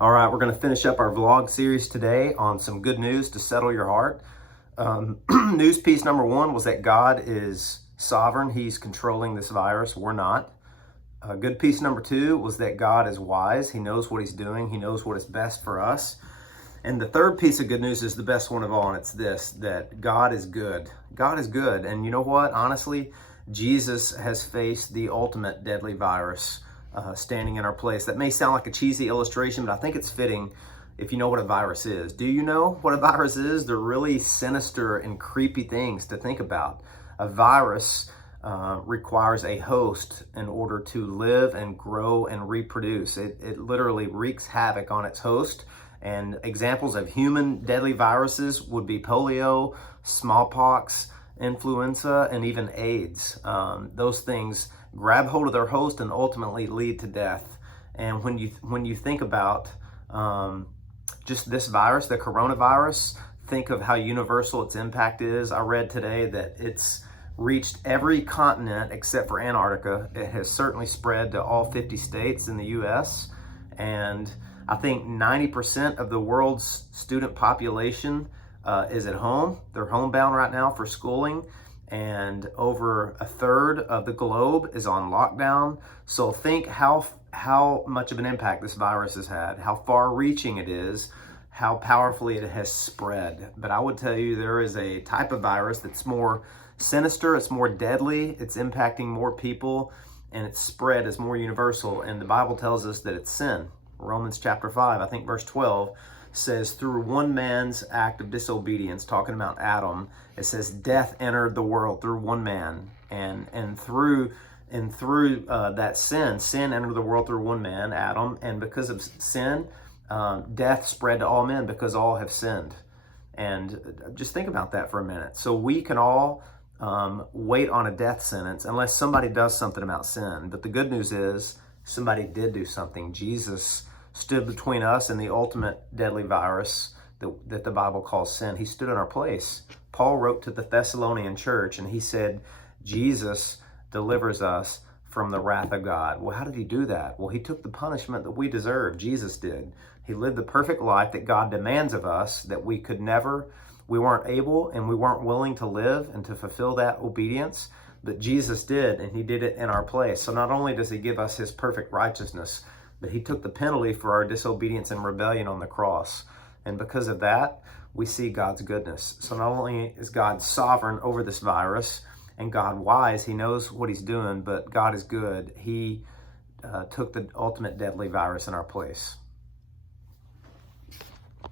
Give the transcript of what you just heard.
All right, we're going to finish up our vlog series today on some good news to settle your heart. News piece number one was that God is sovereign. He's controlling this virus. We're not. Good piece number two was that God is wise. He knows what he's doing. He knows what is best for us. And the third piece of good news is the best one of all, and it's this, that God is good. God is good. And you know what? Honestly, Jesus has faced the ultimate deadly virus standing in our place. That may sound like a cheesy illustration, but I think it's fitting if you know what a virus is. Do you know what a virus is? They're really sinister and creepy things to think about. A virus requires a host in order to live and grow and reproduce. It literally wreaks havoc on its host. And examples of human deadly viruses would be polio, smallpox, influenza, and even AIDS. Those things grab hold of their host and ultimately lead to death. And when you think about just this virus, the coronavirus, think of how universal its impact is. I read today that it's reached every continent except for Antarctica. It has certainly spread to all 50 states in the US. And I think 90% of the world's student population is at home. They're homebound right now for schooling. And over a third of the globe is on lockdown. So think how much of an impact this virus has had, how far-reaching it is, how powerfully it has spread. But I would tell you there is a type of virus that's more sinister, it's more deadly, it's impacting more people, and its spread is more universal. And the Bible tells us that it's sin. Romans chapter 5, I think verse 12, says through one man's act of disobedience, talking about Adam, it says death entered the world through one man, and through that sin entered the world through one man, Adam, and because of sin, death spread to all men because all have sinned. And just think about that for a minute. So we can all wait on a death sentence unless somebody does something about sin. But the good news is somebody did do something. Jesus stood between us and the ultimate deadly virus that the Bible calls sin. He stood in our place. Paul wrote to the Thessalonian church and he said, Jesus delivers us from the wrath of God. Well, how did he do that? Well, he took the punishment that we deserve. Jesus did. He lived the perfect life that God demands of us that we weren't able and we weren't willing to live and to fulfill that obedience. But Jesus did, and he did it in our place. So not only does he give us his perfect righteousness, but he took the penalty for our disobedience and rebellion on the cross. And because of that, we see God's goodness. So not only is God sovereign over this virus and God wise, he knows what he's doing, but God is good. He took the ultimate deadly virus in our place.